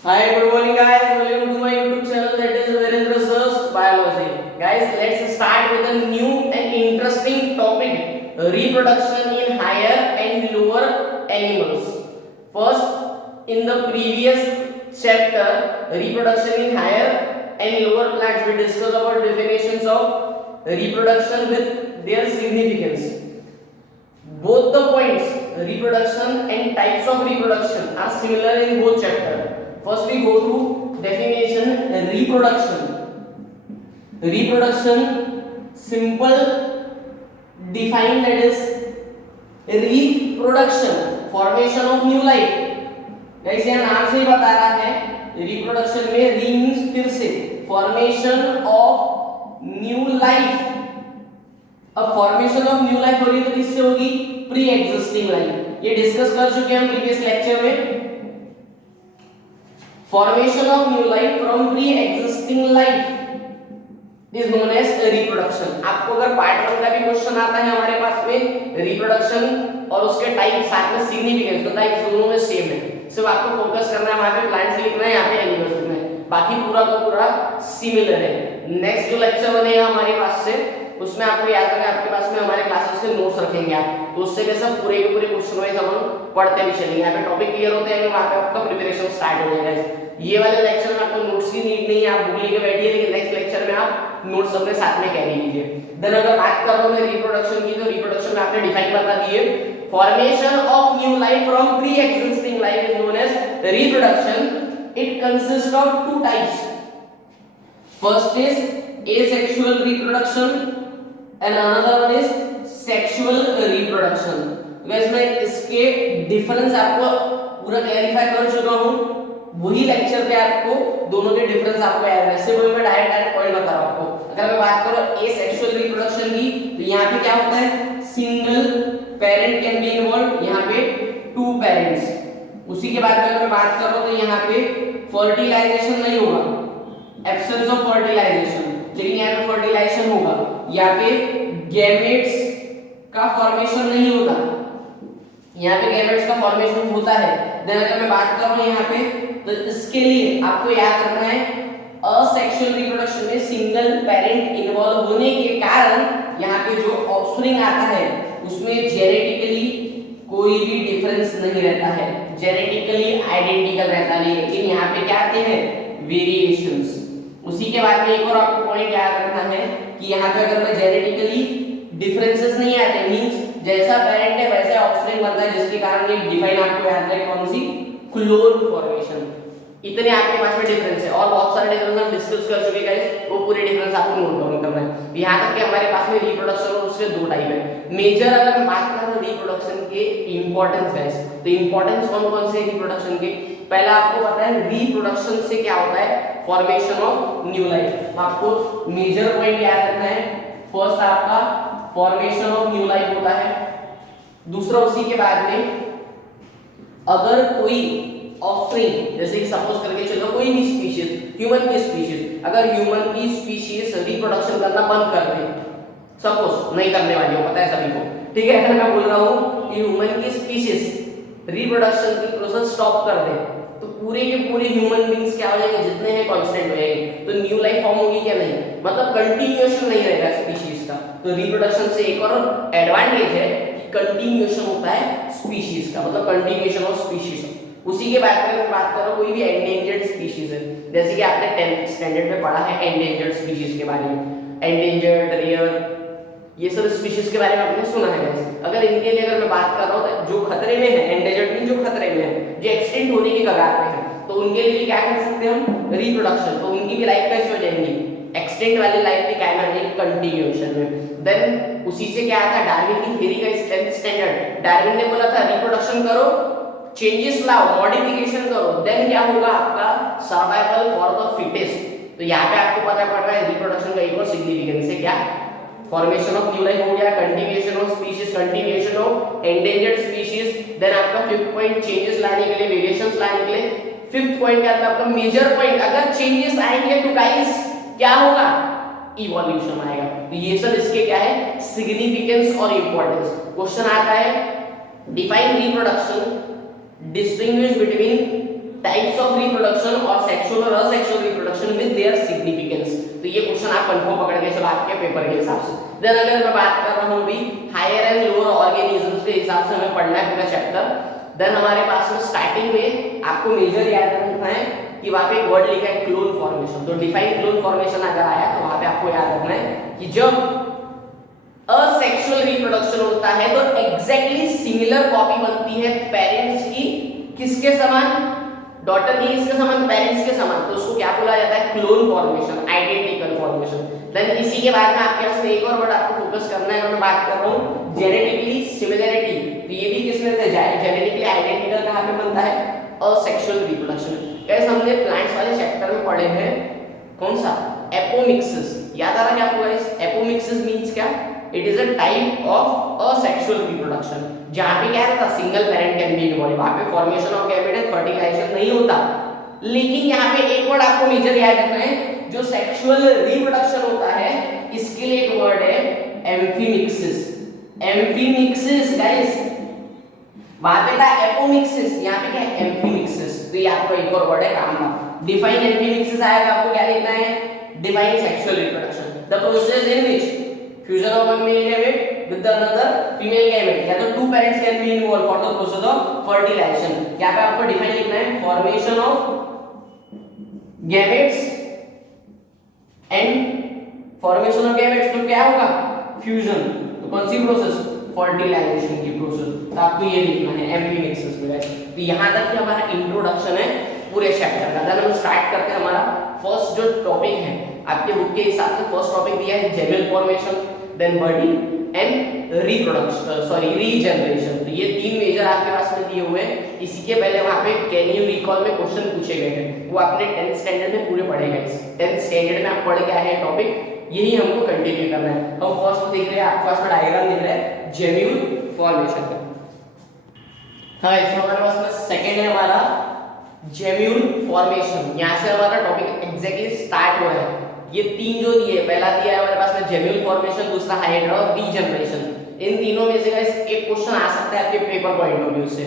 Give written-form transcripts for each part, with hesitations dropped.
Hi, good morning guys. Welcome to my YouTube channel that is Virendra Sir's Biology. Guys, let's start with a new and interesting topic, reproduction in higher and lower animals. First, in the previous chapter, reproduction in higher and lower plants, we discussed about definitions of reproduction with their significance. Both the points, reproduction and types of reproduction, are similar in both chapters. First we go through definition. Reproduction simple define, that is reproduction formation of new life. guys यहाँ नाम से ही बता रहा है reproduction में री means फिर से फॉर्मेशन ऑफ न्यू लाइफ. अब फॉर्मेशन ऑफ न्यू लाइफ हो रही तो किससे होगी? Pre existing life. ये डिस्कस कर चुके हैं हम प्रीवियस लेक्चर में. Formation of new life from pre-existing life is known as reproduction. आपको अगर पार्ट 1 का भी क्वेश्चन आता है हमारे पास में रिप्रोडक्शन और उसके टाइप साथ में सिग्निफिकेंस, तो टाइप्स दोनों में सेम है. सिर्फ आपको फोकस करना है वहां पे प्लांट्स लिखना है, यहाँ पे एनिमल्स लिखना है, बाकी पूरा का पूरा सिमिलर है. नेक्स्ट जो लेक्चर बनेगा हमारे पास से उसमें आपको याद रखना आपके पास में हमारे क्लासेस के नोट्स रखेंगे आप, तो उससे कैसा पूरे के पूरे क्वेश्चन वाइज हम पढ़ते भी चलेंगे. यहाँ पे टॉपिक क्लियर होते हैं, वहां पे आपका प्रिपरेशन स्टार्ट हो जाएगा. ये वाले लेक्चर में आपको नोट्स की नीड नहीं है, आप बुक लेके बैठिए, लेकिन नेक्स्ट लेक्चर में आप नोट्स अपने साथ में कैरी कीजिए. देन अगर बात करूं मैं रिप्रोडक्शन की, तो रिप्रोडक्शन में आपने डिफाइन बता दिए. Formation of new life from pre existing life is known as reproduction. It consist of two types. First is asexual reproduction and another one is sexual reproduction. Guys मैं इसके difference आपको पूरा clarify कर चुका हूं, वही लेक्चर पे आपको दोनों के डिफरेंस आपको याद है. सिर्फ मैं डायरेक्ट पॉइंट बता रहा हूं आपको. अगर मैं बात करूं एसेक्सुअल रिप्रोडक्शन की, तो यहां पे क्या होता है? Single parent can be involve, यहां पे टू पेरेंट्स. उसी के बाद अगर मैं बात कर रहा हूं तो यहां पे फर्टिलाइजेशन नहीं होगा, एब्सेंस ऑफ फर्टिलाइजेशन, लेकिन यहां पे फर्टिलाइजेशन होगा. यहां पे गैमेट्स का फॉर्मेशन नहीं होता, यहां पे गैमेट्स का फॉर्मेशन होता है. देन अगर मैं बात कर रहा हूं यहां पे, तो इसके लिए आपको याद रखना है असेक्सुअल रिप्रोडक्शन में सिंगल पेरेंट इन्वॉल्व होने के कारण यहां पे जो ऑफस्प्रिंग आता है उसमें जेनेटिकली कोई भी डिफरेंस नहीं रहता है, जेनेटिकली आइडेंटिकल रहता है. लेकिन यहां पे क्या आते हैं? वेरिएशंस. उसी के बाद में एक और आपको पॉइंट याद रखना है कि यहाँ पे अगर मैं जेनेटिकली डिफरेंसेस नहीं आते, मींस जैसा पेरेंट है वैसे ऑफस्प्रिंग बनता है, जिसके कारण एक डिफाइन आपको याद है कौन सी? Clone formation. इतने आपके पास में डिफरेंस है, और बहुत सारे डिफरेंस हम डिस्कस कर चुके गाइस, वो पूरे डिफरेंस आपको नोट डाउन करना है. यहाँ तक कि हमारे पास में रिप्रोडक्शन और उसके दो टाइप है. मेजर अगर मैं बात कर रहा हूँ रिप्रोडक्शन के इंपॉर्टेंस गाइस, तो इंपॉर्टेंस कौन कौन से रिप्रोडक्शन के? पहला आपको पता है रिप्रोडक्शन से क्या होता है? Formation of new life. आपको मेजर पॉइंट याद रखना है. फर्स्ट आपका फॉर्मेशन ऑफ न्यू लाइफ होता है. दूसरा उसी के बाद में अगर कोई ऑफस्प्रिंग, जैसे कि सपोज करके चलो कोई भी स्पीशीज, ह्यूमन की स्पीशीज, अगर ह्यूमन की स्पीशीज रिप्रोडक्शन करना बंद कर दे, सपोज नहीं करने वाली हो, पता है सभी को, ठीक है. अगर मैं बोल रहा हूं कि ह्यूमन की स्पीशीज रिप्रोडक्शन की प्रोसेस स्टॉप कर दे, तो पूरे के पूरे ह्यूमन बींग्स क्या हो जाएंगे? जितने हैं कांस्टेंट हो जाएंगे. तो न्यू लाइफ फॉर्म होगी क्या? नहीं, मतलब कंटिन्यूएशन नहीं रहेगा स्पीशीज का. तो रिप्रोडक्शन से एक और एडवांटेज है कि कंटिन्यूएशन होता है स्पीशीज का, मतलब कंटिन्यूएशन ऑफ स्पीशीज. उसी के बाद में बात करो कोई भी एंडेंजर्ड स्पीशीज है, जैसे कि आपने 10th स्टैंडर्ड में पढ़ा है एंडेंजर्ड स्पीशीज के बारे में, एंडेंजर्ड, रेयर, ये सब स्पीशीज के बारे में आपने सुना है. अगर इनके लिए अगर मैं बात कर रहा हूं जो खतरे में है, एंडेंजर्ड मीन जो खतरे में है, जो एक्सटिंक्ट होने की कगार पे है, तो उनके लिए क्या कर सकते हैं हम? रिप्रोडक्शन. तो उनकी भी लाइफ कैसे हो जाएगी? एक्सटेंड वाली लाइफ भी कायम आ जाएगी कंटिन्यूएशन में. देन उसी से क्या आता है? डार्विन की थ्योरी का 10th स्टैंडर्ड. डार्विन ने बोला था रिप्रोडक्शन करो, चेंजेस लाओ, मॉडिफिकेशन करो, देन क्या होगा? आपका सर्वाइवल फॉर द फिटेस्ट. तो यहाँ पे आपको पता पड़ रहा है रिप्रोडक्शन का एक और सिग्निफिकेंस है क्या? फॉर्मेशन ऑफ न्यू लाइफ हो गया, continuation of species, continuation of endangered species. Then आपका 5th पॉइंट चेंजेस लाने के लिए, वेरिएशंस लाने के लिए. 5th पॉइंट क्या था आपका? Major point. अगर चेंजेस आएंगे तो गाइस क्या होगा? इवोल्यूशन आएगा. तो ये सब इसके क्या है? सिग्निफिकेंस और इंपॉर्टेंस. क्वेश्चन आता है define reproduction, distinguish between types of reproduction और सेक्सुअल और asexual reproduction with their significance. तो ये क्वेश्चन आप कंफर्म पकड़ के चलो आपके पेपर के हिसाब से। देन अगर मैं बात कर रहा हूं भी हायर एंड लोअर ऑर्गेनिजम्स के हिसाब से हमें पढ़ना है पूरा चैप्टर। देन हमारे पास में स्टार्टिंग में आपको मेजर याद रखना है कि वहां पे एक वर्ड लिखा है क्लोन फॉर्मेशन। तो डिफाइन क्लोन फॉर्मेशन अगर आया तो वहां पे आपको याद रखना है कि जब असेक्सुअल रिप्रोडक्शन होता है तो एग्जैक्टली सिमिलर कॉपी बनती है पेरेंट्स की, किसके समान, डॉटर की किसके समान, पेरेंट्स के समान, तो उसको क्या बोला जाता है, clone formation, identical formation. Then इसी के बाद में आपके पास एक और वर्ड आपको फोकस करना है, मैं बात कर रहा हूं जेनेटिकली सिमिलरिटी। तो ये भी किसमें से जाए, जेनेटिकली आइडेंटिकल कहां पे बनता है, असेक्सुअल रिप्रोडक्शन। कैसे हमने प्लांट्स वाले चैप्टर में पढ़े हैं कौन सा, एपोमिक्सिस, याद आ रहा है आपको गाइस, एपोमिक्सिस मींस क्या, it is a type of asexual reproduction जहां पे क्या रहता, single parent can be involve, वहां पे formation of gamete and fertilisation नहीं होता। लेकिन यहाँ पे एक वर्ड आपको मेजर याद रखना है, जो सेक्सुअल रिप्रोडक्शन होता है इसके लिए एक वर्ड है एम्फीमिक्सिस। एम्फीमिक्सिस गाइस, वहां पे था एपोमिक्सिस, यहाँ पे क्या है एम्फीमिक्सिस। तो ये आपको एक और वर्ड है काम का। डिफाइन एम्फीमिक्सिस आएगा, आपको क्या लिखना है, define sexual reproduction, the process in which fusion of one male gamete with another female gamete, या तो two parents can be involved for the process of fertilization। यहाँ पे आपको डिफाइन लिखना है formation of gametes and formation of gametes तो क्या होगा, fusion। तो कौन सी प्रोसेस, fertilization की प्रोसेस। तो आपको ये लिखना है एम्फीमिक्सिस में। तो यहाँ तक कि हमारा इंट्रोडक्शन है पूरे चैप्टर का। देन हम स्टार्ट करते हैं हमारा फर्स्ट जो टॉपिक है आपके बुक के हिसाब से। फर्स्ट टॉपिक दिया है जेमियल फॉर्मेशन, देन बर्डिंग एंड रीजनरेशन। तो ये तीन मेजर आपके पास में दिए हुए हैं। इसी के पहले वहां पे कैन यू रिकॉल में क्वेश्चन पूछे गए हैं, वो आपने 10th स्टैंडर्ड में पूरे पढ़े गए। 10th स्टैंडर्ड में आप पढ़ के आए हैं टॉपिक, यही हमको कंटिन्यू करना है। हम फर्स्ट देख रहे हैं, आपके पास में डायग्राम दिख रहा है जेम्यूल फॉर्मेशन का। हाँ, इसमें हमारे पास में सेकंड है हमारा जेम्यूल फॉर्मेशन। यहाँ से हमारा टॉपिक एग्जैक्टली स्टार्ट हुआ है। ये तीन जो दिए, पहला दिया है हमारे पास में जेम्यूल फॉर्मेशन, दूसरा हाइड्रा और रीजनरेशन। इन तीनों में से गाइस एक क्वेश्चन आ सकता है आपके पेपर पॉइंट ऑफ व्यू से।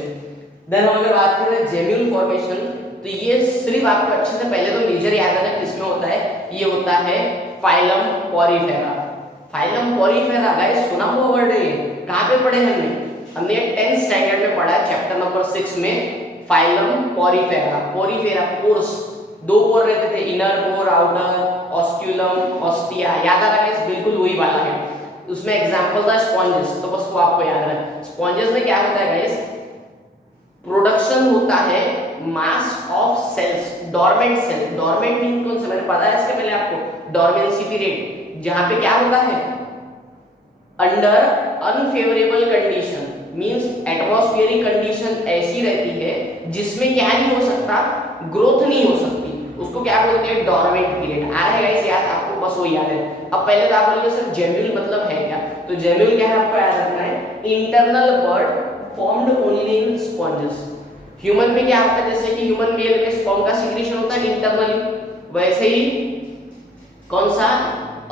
देन हम अगर बात करें जेम्यूल फॉर्मेशन, तो ये सिर्फ आपको अच्छे से पहले तो मेजर याद रखना किसमें होता है, ये होता है phylum Porifera. Phylum Porifera guys सुना हुआ वर्ड है, कहां पे पढ़े हमने 10th स्टैंडर्ड में पढ़ा है चैप्टर नंबर 6 में फाइलम पॉरीफेरा। पॉरीफेरा पोर्स, दो पोर रहते थे, inner pore, outer, osculum, ostia, याद आ रहा है, बिल्कुल वही वाला है। उसमें एग्जांपल था स्पॉन्जेस, तो बस वो आपको याद रखना। स्पॉन्जेस में क्या होता है गाइस, प्रोडक्शन होता है mass of cells, dormant cell. Dormant mean कौन सा, मैंने पता है इसके पहले आपको, डोरमेंसी पीरियड, जहां पे क्या होता है, under unfavourable condition, means atmospheric condition ऐसी रहती है जिसमें क्या नहीं हो सकता, ग्रोथ नहीं हो सकती, उसको क्या बोलते हैं, डोरमेंट पीरियड। आ रहा है गाइस याद आपको, बस वो याद है। अब पहले तो आप बोलिए सर जेम्यूल मतलब है क्या, तो जेम्यूल क्या है आपको याद रखना है, internal bird formed only in sponges. Human में क्या होता है, जैसे कि ह्यूमन मेल में स्पर्म का सिक्रीशन होता है इंटरनली, वैसे ही कौन सा,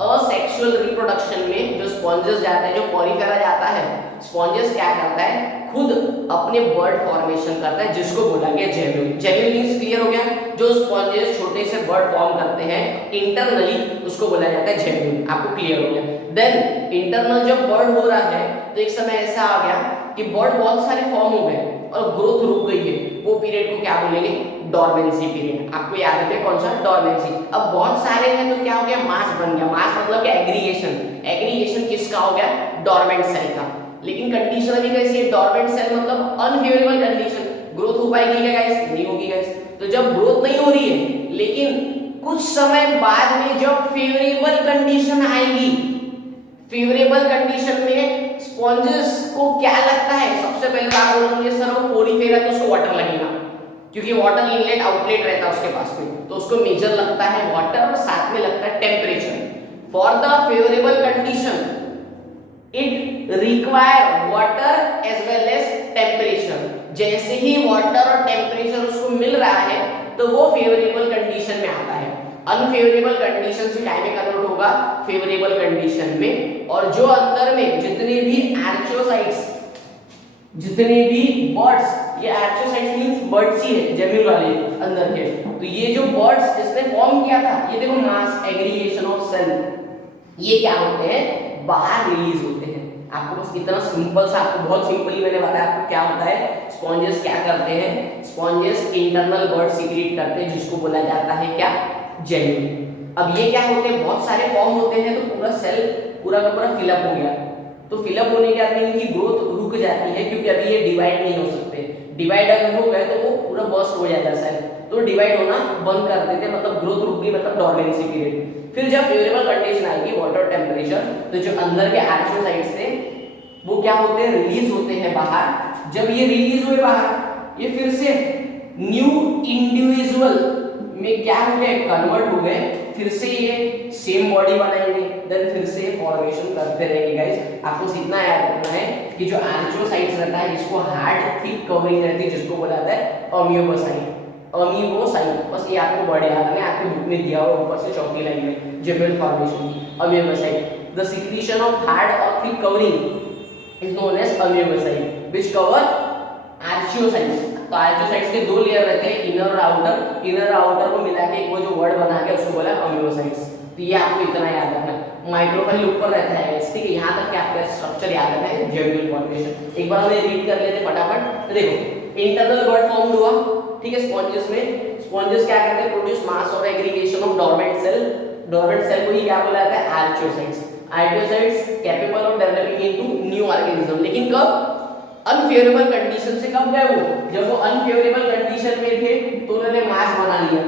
असेक्सुअल रिप्रोडक्शन में जो स्पॉन्जेस जाता है, जो पॉरीफेरा जाता है, स्पॉन्जेस क्या करता है, खुद अपने बर्ड फॉर्मेशन करता है, जिसको बोला गया जेम्यूल। जेम्यूल मींस क्लियर हो गया, जो स्पॉन्जेस छोटे से बर्ड फॉर्म करते हैं इंटरनली, उसको बोला जाता है जेम्यूल। आपको क्लियर हो गया। देन इंटरनल जब बर्ड हो रहा है तो एक समय ऐसा आ गया कि बर्ड बहुत सारे फॉर्म हो गए और ग्रोथ रुक गई है, वो पीरियड को क्या बोलेंगे, डोरमेंसी पीरियड। आपको याद रखना कौन सा, डोरमेंसी। अब बहुत सारे हैं तो क्या हो गया, मास बन गया। मास मतलब क्या, एग्रीगेशन। एग्रीगेशन किसका हो गया, डोरमेंट सेल का। लेकिन कंडीशन अभी कैसी है, डोरमेंट सेल मतलब अनफेवरेबल कंडीशन, ग्रोथ हो पाएगी क्या गाइस, नहीं होगी गाइस। तो जब ग्रोथ नहीं हो रही है, लेकिन कुछ समय बाद में जब फेवरेबल कंडीशन आएगी, फेवरेबल कंडीशन में स्पॉन्जेस को क्या लगता है, सबसे पहले आप बोलोगे सर वो पॉरीफेरा, तो उसको वाटर लगेगा, क्योंकि वाटर इनलेट आउटलेट रहता है उसके पास में, तो उसको मेजर लगता है वाटर और साथ में लगता है temperature. For the favourable condition it require water as well as temperature. जैसे ही वाटर और टेम्परेचर उसको मिल रहा है तो वो फेवरेबल कंडीशन में आता है। अनफेवरेबल कंडीशन से क्या में कन्वर्ट होगा, फेवरेबल कंडीशन में। और जो अंदर में जितने भी आर्चोसाइट्स, जितने भी बर्ड्स ये आर्चोसाइट्स मींस बर्ड्स ही है, जेम्यूल वाले अंदर के। तो ये जो बर्ड्स इसने फॉर्म किया था, ये देखो मास एग्रीगेशन ऑफ सेल, ये क्या होते हैं, बाहर रिलीज होते हैं। आपको बस इतना सिंपल सा, आपको बहुत सिंपली मैंने बताया आपको क्या होता है। स्पॉन्जेस क्या करते हैं, स्पॉन्जेस इंटरनल बर्ड सीक्रेट करते हैं जिसको बोला जाता है क्या, जेम्यूल। अब ये क्या होते हैं, बहुत सारे फॉर्म होते हैं, तो पूरा सेल पूरा का पूरा फिलअप हो गया, तो फिलअप होने के बाद में इनकी ग्रोथ रुक जाती है, क्योंकि अभी ये डिवाइड नहीं हो सकते। डिवाइड अगर हो गए तो वो पूरा बर्स्ट हो जाता है सेल, तो डिवाइड होना बंद कर देते, मतलब ग्रोथ रुक गई, मतलब डोर्मेंसी पीरियड। फिर जब फेवरेबल कंडीशन आएगी, वाटर टेम्परेचर, तो जो अंदर के आर्चोसाइट्स थे वो क्या होते हैं, रिलीज होते हैं बाहर। जब ये रिलीज हुए बाहर, ये फिर से न्यू इंडिविजुअल में क्या हो गए, कन्वर्ट हो गए, फिर से ये सेम बॉडी बनाएंगे, देन फिर से फॉर्मेशन करते रहेंगे। गाइस आपको इतना याद रखना है कि जो आर्चोसाइट्स रहता है, इसको हार्ड थिक कवरिंग रहती है, जिसको बोला जाता है अमीबोसाइट। अमीबोसाइट, बस ये आपको बॉडी याद रखना है, आपके बुक में दिया हुआ ऊपर से चौथी लाइन में, जेम्यूल फॉर्मेशन की amoebocyte. The secretion of hard और thick covering is known as amoebocyte which cover archaeocytes. तो आर्चोसाइट्स के दो लेयर रहते हैं, इनर और आउटर। इनर और आउटर को मिला के वो जो वर्ड बना के उसको बोला अमीबोसाइट्स। तो ये आपको इतना याद रखना है। माइक्रोफाइल ऊपर रहता है, ठीक है, यहाँ तक के आपका स्ट्रक्चर याद रखना है, जेम्यूल फॉर्मेशन। एक बार हमें रीड कर लेते फटाफट। तो देखो इंटरनल बर्ड फॉर्म हुआ, ठीक है, स्पॉन्जेस में। स्पॉन्जेस क्या करते हैं, प्रोड्यूस मास और aggregation of dormant cell. Dormant cell को ही क्या बोला जाता है, archaeocytes. Archaeocytes capable of developing into new organism. लेकिन कब, अनफेवरेबल कंडीशन से कब गए वो, जब वो अनफेवरेबल कंडीशन में थे तो उन्होंने मास बना लिया।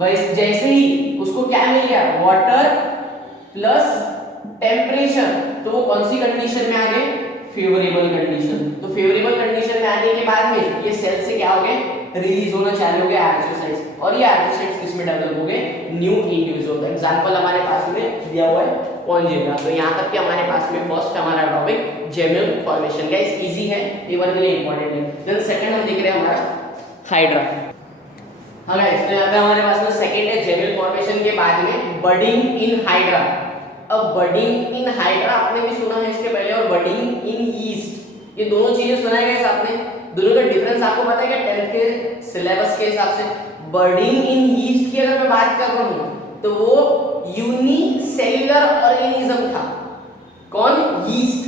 वैसे जैसे ही उसको क्या मिल गया, वाटर प्लस टेम्परेचर, तो वो कौन सी कंडीशन में आ गए, फेवरेबल कंडीशन। तो फेवरेबल कंडीशन में आने के बाद में ये सेल से क्या हो गए, रिलीज होना चालू हो गया आर्चोसाइट्स, और ये आर्चोसाइट्स किस में डेवलप हो गए, न्यू इंडिविजुअल। तो एग्जांपल हमारे पास में दिया हुआ है पॉन्जेगा। तो यहाँ तक कि हमारे पास में फर्स्ट हमारा topic gemmule formation, guys easy है, ये वन के लिए इंपॉर्टेंट है। देन सेकंड हम देख रहे हैं हमारा हाइड्रा। हाँ गाइस, तो यहाँ पे हमारे पास में सेकंड है जेम्यूल फॉर्मेशन के बाद में बडिंग इन हाइड्रा। अब बडिंग इन हाइड्रा आपने भी सुना है इसके पहले, और बडिंग इन ईस्ट, ये दोनों चीजें सुना है गाइस आपने। दोनों का डिफरेंस आपको पता है क्या, 10th के सिलेबस के हिसाब से। बडिंग इन ईस्ट की अगर मैं बात कर रहा हूँ तो वो यूनिसेल्युलर ऑर्गेनिज्म था। कौन, yeast.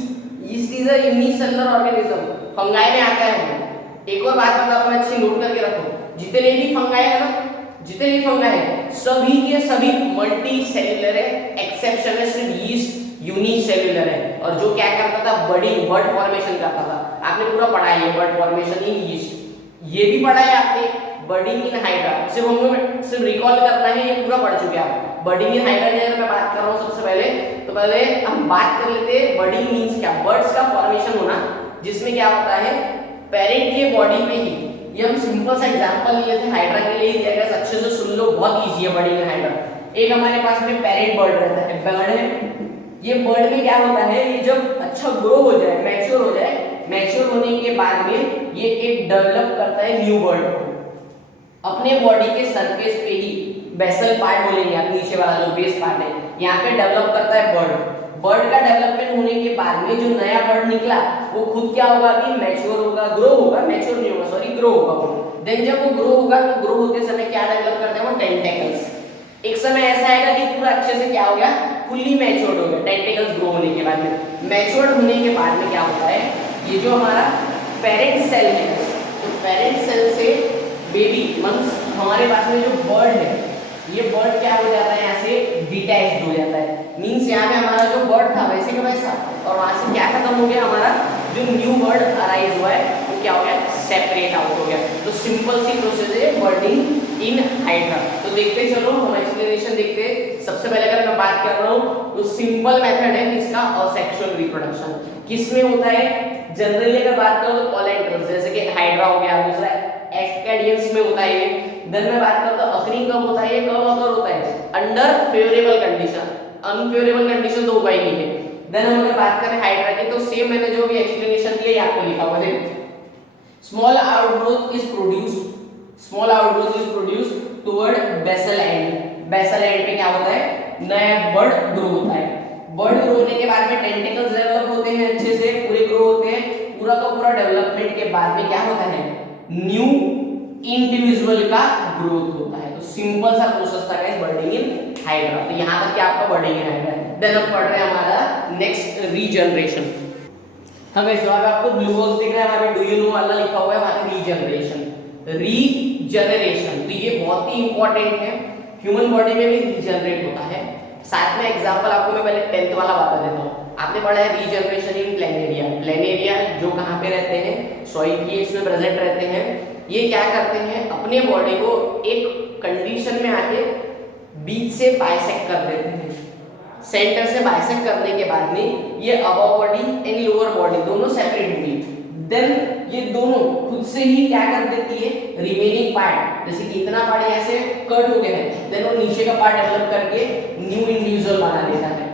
Yeast is a unicellular organism, fungi में आता है। एक और बात बता दूं, अच्छी नोट करके रखो, जितने भी फंगाई है ना, जितने भी फंगाई है सभी के सभी मल्टी सेल्युलर है, एक्सेप्शन है सिर्फ यीस्ट यूनिसेल्युलर है। और जो क्या करता था, बडिंग, बर्ड फॉर्मेशन करता था। आपने पूरा पढ़ा है बर्ड फॉर्मेशन इन यीस्ट, ये भी पढ़ा है आपने बडिंग इन हाइड्रा। सिर्फ हम सिर्फ रिकॉल करना है, ये पूरा पढ़ चुके हैं आप। बडिंग इन हाइड्रा की अगर मैं बात कर रहा हूँ सबसे पहले, तो पहले हम बात कर लेते हैं बडिंग मींस क्या, बर्ड्स का फॉर्मेशन होना, जिसमें क्या होता है, पेरेंट के बॉडी में ही। ये हम सिंपल सा एग्जांपल लिए थे हाइड्रा के लिए, दिया गया, अच्छे से सुन लो, बहुत इजी है बडिंग इन हाइड्रा। एक हमारे पास में पेरेंट बर्ड रहता है, बर्ड है। ये बर्ड में क्या होता है, ये जब अच्छा ग्रो हो जाए, मैच्योर हो जाए, मैच्योर होने के बाद में ये एक डेवलप करता है न्यू बर्ड को अपने बॉडी के सरफेस पे ही। बेसल पार्ट बोलेंगे आप, नीचे वाला जो बेस पार्ट है, यहाँ पे डेवलप करता है बर्ड। बर्ड का डेवलपमेंट होने के बाद में जो नया बर्ड निकला वो खुद क्या होगा कि मैच्योर होगा, ग्रो होगा, मैच्योर नहीं होगा सॉरी, ग्रो होगा वो। देन जब वो ग्रो होगा तो ग्रो होते समय क्या डेवलप करते हैं वो, टेंटेकल्स। एक समय ऐसा आएगा कि पूरा अच्छे से क्या हो गया, फुल्ली मैच्योर्ड हो गया, टेंटेकल्स ग्रो होने के बाद में। मैच्योर्ड होने के बाद में क्या होता है, ये जो हमारा पेरेंट सेल है, तो पेरेंट सेल से बेबी मींस हमारे पास में जो बर्ड है, ये बर्ड क्या हो जाता है, यहाँ से डिटैच्ड हो जाता है। मींस यहाँ में हमारा जो बर्ड था वैसे का वैसा, और वहां से क्या खत्म हो गया, हमारा जो न्यू बर्ड अराइज हुआ है वो क्या हो गया, सेपरेट आउट हो गया। तो सिंपल सी प्रोसेस है बर्डिंग इन हाइड्रा। तो देखते चलो हम एक्सप्लेनेशन देखते। सबसे पहले अगर मैं बात कर रहा हूँ तो सिंपल मेथड है इसका, असेक्सुअल रिप्रोडक्शन। किसमें होता है, जनरली अगर बात करो तो कॉलेंट्रल्स, जैसे कि हाइड्रा हो गया, दूसरा एस्केडियंस में होता है। देन मैं बात करता हूँ अकरिंग कब होता है, ये कब अगर होता है, under favourable condition. Unfavourable condition तो होगा ही नहीं है। देन हम अगर बात करें हाइड्रा की, तो सेम मैंने जो भी एक्सप्लेनेशन दिया है आपको लिखा हुआ है। Small outgrowth is produced, small outgrowth is produced toward basal end. Basal end पे क्या होता है, नया बर्ड ग्रो होता है। बर्ड ग्रो होने के बाद में टेंटिकल्स डेवलप होते हैं, अच्छे से पूरे ग्रो होते हैं। पूरा का पूरा डेवलपमेंट के बाद में क्या होता है, न्यू इंडिविजुअल का ग्रोथ होता है। तो सिंपल सा प्रोसेस था गाइस बर्डिंग इन हाइड्रा। तो यहाँ तक क्या आपका बर्डिंग इन हाइड्रा है। देन हम पढ़ रहे हैं हमारा नेक्स्ट रीजनरेशन। हाँ गाइस वहाँ पे आपको ब्लू बॉक्स दिख रहा है, वहाँ पे डू यू नो वाला लिखा हुआ है, वहाँ पे रीजनरेशन। रीजनरेशन तो ये बहुत ही इंपॉर्टेंट है, ह्यूमन बॉडी में भी रीजनरेट होता है। साथ में एग्जांपल आपको मैं पहले 10th वाला बता देता हूँ। आपने पढ़ा है रीजनरेशन इन प्लेनेरिया। प्लेनेरिया जो कहाँ पे रहते हैं, सॉइल की इसमें प्रेजेंट रहते हैं। ये क्या करते हैं, अपने बॉडी को एक कंडीशन में आके बीच से बाइसेक्ट कर देते हैं। सेंटर से बाइसेक्ट करने के बाद में ये above body and lower body दोनों सेपरेट होगी। देन ये दोनों खुद से ही क्या कर देती है, रिमेनिंग पार्ट, जैसे कि इतना पार्ट यहाँ से कट हो गया है, देन वो नीचे का पार्ट डेवलप करके न्यू इंडिविजुअल बना देता है।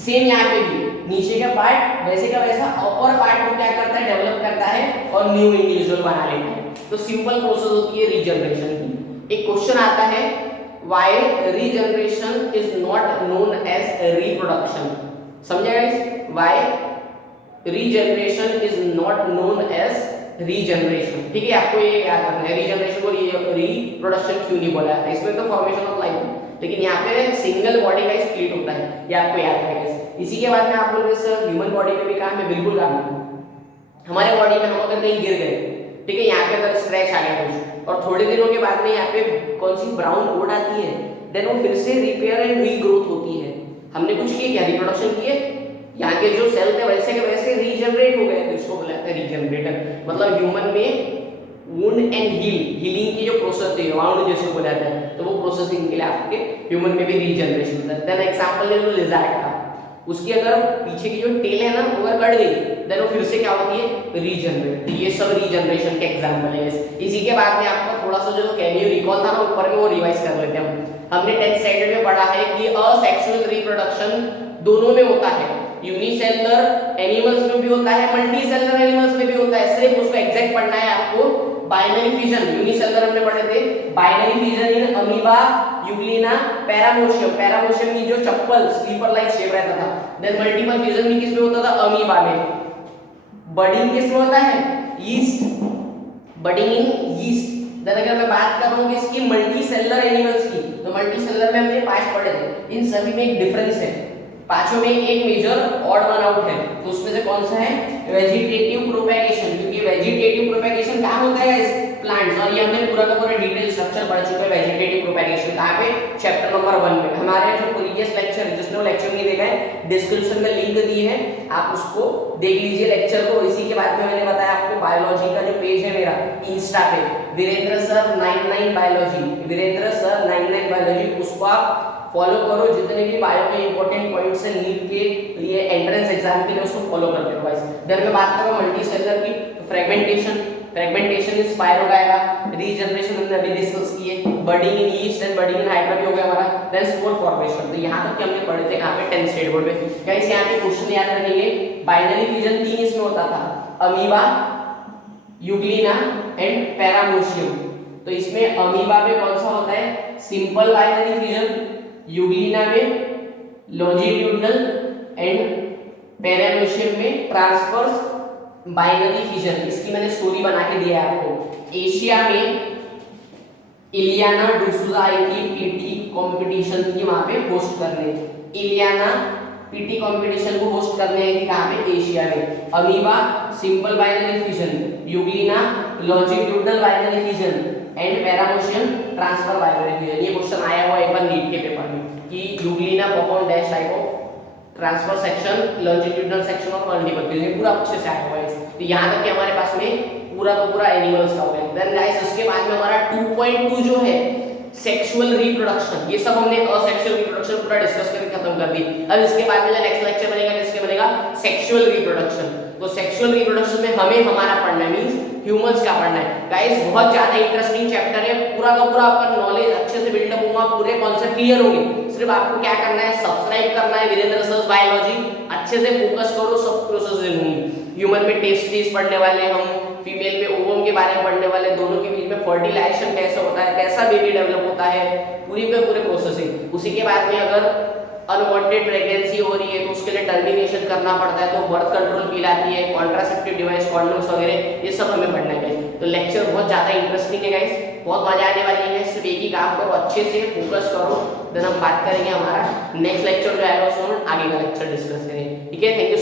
सेम यहाँ पे भी नीचे का पार्ट वैसे का वैसा अपर पार्ट को क्या करता है, डेवलप करता है और न्यू इंडिविजुअल बना लेता है। तो सिंपल प्रोसेस होती है रीजनरेशन की। एक क्वेश्चन आता है, why regeneration is not known as reproduction. समझे guys, why regeneration is not known as regeneration. ठीक है, आपको ये याद रखना है, रीजनरेशन को रिप्रोडक्शन क्यों नहीं बोला जाता है। इसमें तो फॉर्मेशन ऑफ लाइफ है, लेकिन यहाँ पे सिंगल बॉडी का स्प्लिट होता है, ये आपको याद रखेगा। इसी के बाद में आप लोग सर ह्यूमन बॉडी में भी काम है, बिल्कुल काम है। हमारे बॉडी में हम अगर कहीं गिर गए, ठीक है, यहाँ पे अगर स्क्रैच आ गया कुछ और थोड़े दिनों के बाद में यहाँ पे कौन सी ब्राउन कोड आती है, देन वो फिर से रिपेयर एंड रीग्रोथ होती है। हमने कुछ किया क्या, रिप्रोडक्शन किए, यहाँ के जो सेल थे वैसे के वैसे रीजनरेट हो गए, तो इसको बोला जाता है रीजनरेटर। मतलब ह्यूमन में वुंड एंड हीलिंग की जो प्रोसेस है, वाउंड जिसको बोला जाता है, तो वो प्रोसेसिंग के लिए आपके ह्यूमन में भी रीजनरेशन होता है। देन एग्जांपल ले लो लिजर्ड का, उसकी अगर पीछे की जो टेल है ना वो अगर कट गई, देन वो फिर से क्या होती है, रीजनरेट। तो ये सब रीजनरेशन के एग्जांपल है। इसी के बाद में आपको थोड़ा सा जो कैन यू रिकॉल था ना ऊपर में, वो रिवाइज कर लेते हैं। हमने 10th स्टैंडर्ड में पढ़ा है कि असेक्सुअल रिप्रोडक्शन दोनों में होता है, यूनिसेलुलर एनिमल्स में भी होता है, मल्टीसेलुलर एनिमल्स में भी होता है। सिर्फ उसको एग्जैक्ट पढ़ना है आपको। बाइनरी फिजन, यूनिसेलुलर हमने पढ़े थे, binary fission in amoeba, euglena, paramecium. Paramecium की जो चप्पल स्लीपर लाइक शेप रहता था। देन मल्टीपल फिजन भी किस में होता था, अमीबा में। बडिंग किस में होता है, yeast, budding in yeast. Then अगर मैं बात कर रहा हूं इसकी मल्टीसेलुलर एनिमल्स की, तो मल्टीसेलुलर में हमने 5 पढ़े थे, इन सभी में एक डिफरेंस है। पांचों में एक मेजर ऑड वन आउट है, तो उसमें से कौन सा है, वेजिटेटिव प्रोपेगेशन। क्योंकि वेजिटेटिव प्रोपेगेशन कहां होता है, प्लांट्स। और ये हमने पूरा का पूरा डिटेल स्ट्रक्चर पढ़ चुके हैं वेजिटेटिव प्रोपेगेशन। कहां पे, चैप्टर नंबर 1 में। हमारे जो प्रीवियस लेक्चर है, जिसने वो लेक्चर नहीं देखा है, डिस्क्रिप्शन में लिंक दी है, आप उसको देख लीजिए लेक्चर को। इसी के बाद में मैंने बताया आपको बायोलॉजी का जो पेज है मेरा इंस्टा पे, Virendra sir 99 biology, Virendra sir 99 biology, उसको आप फॉलो करो। जितने भी बायो के इंपॉर्टेंट पॉइंट्स हैं नीट के लिए, एंट्रेंस एग्जाम के लिए, उसको फॉलो करते रहो गाइस। देन मैं बात करूं मल्टीसेलुलर की, तो फ्रेगमेंटेशन इज स्पाइरो का आएगा, रीजनरेशन हमने अभी डिस्कस किए, budding in yeast and budding in hydra भी हो गया हमारा। देन स्पोर फॉर्मेशन, तो यहां तक के हमने पढ़े थे कहां पे, 10th स्टेट बोर्ड में। गाइस यहां पे क्वेश्चन याद रखेंगे, बाइनरी फिजन 3 इसमें होता था, अमीबा, यूग्लिना एंड पैरामोशियम। तो इसमें अमीबा में कौन सा होता है, सिंपल बाइनरी फिजन, यूग्लिना में लॉन्जिट्यूडनल एंड पैरामोशियम में ट्रांसवर्स बाइनरी फिजन। इसकी मैंने स्टोरी बना के दिया है आपको। एशिया में इलियाना डूसुजा आई थी पीटी कंपटीशन की, वहां पे होस्ट करने, इलियाना पीटी कंपटीशन को होस्ट करने आई थी कहां पे, एशिया में। Amoeba simple binary fission, euglena longitudinal binary fission and paramecium transfer binary fission. ये क्वेश्चन आया हुआ एक बार नीट के पेपर में कि euglena perform dash type of transfer section, longitudinal section of multiple fission, पूरा अच्छे से आया हुआ है। तो यहां तक कि हमारे पास में पूरा का पूरा एनिमल्स का हो गया। देन गाइस उसके बाद में हमारा 2.2 जो है सेक्सुअल रिप्रोडक्शन, ये सब हमने असेक्सुअल रिप्रोडक्शन पूरा डिस्कस करके खत्म कर दी। अब इसके बाद में जो नेक्स्ट लेक्चर बनेगा, इसके बनेगा सेक्सुअल रिप्रोडक्शन। तो सेक्सुअल रिप्रोडक्शन में हमें हमारा पढ़ना है, मींस ह्यूमंस का पढ़ना है। गाइस बहुत ज्यादा इंटरेस्टिंग चैप्टर है, पूरा का पूरा आपका नॉलेज अच्छे से बिल्डअप होगा, पूरे कॉन्सेप्ट क्लियर होंगे। सिर्फ आपको क्या करना है, सब्सक्राइब करना है वीरेंद्र सर बायोलॉजी, अच्छे से फोकस करो, सब प्रोसेस होंगी। ह्यूमन में टेस्टिस पढ़ने वाले हम, फीमेल में ओवम के बारे में पढ़ने वाले, दोनों के बीच में फर्टिलाइजेशन कैसे होता है, कैसा बेबी डेवलप होता है, पूरी पे पूरे प्रोसेसिंग। उसी के बाद में अगर अनवांटेड प्रेगनेंसी हो रही है तो उसके लिए टर्मिनेशन करना पड़ता है, तो बर्थ कंट्रोल पिल आती है, कॉन्ट्रासेप्टिव डिवाइस, कॉन्डोम्स वगैरह, ये सब हमें पढ़ना है गाइस। तो लेक्चर बहुत ज्यादा इंटरेस्टिंग है गाइस, बहुत मजा आने वाली है। सिर्फ एक ही काम करो, अच्छे से फोकस करो, देन हम बात करेंगे हमारा नेक्स्ट लेक्चर जो आएगा उसमें आगे का लेक्चर डिस्कस करेंगे। ठीक है, थैंक यू।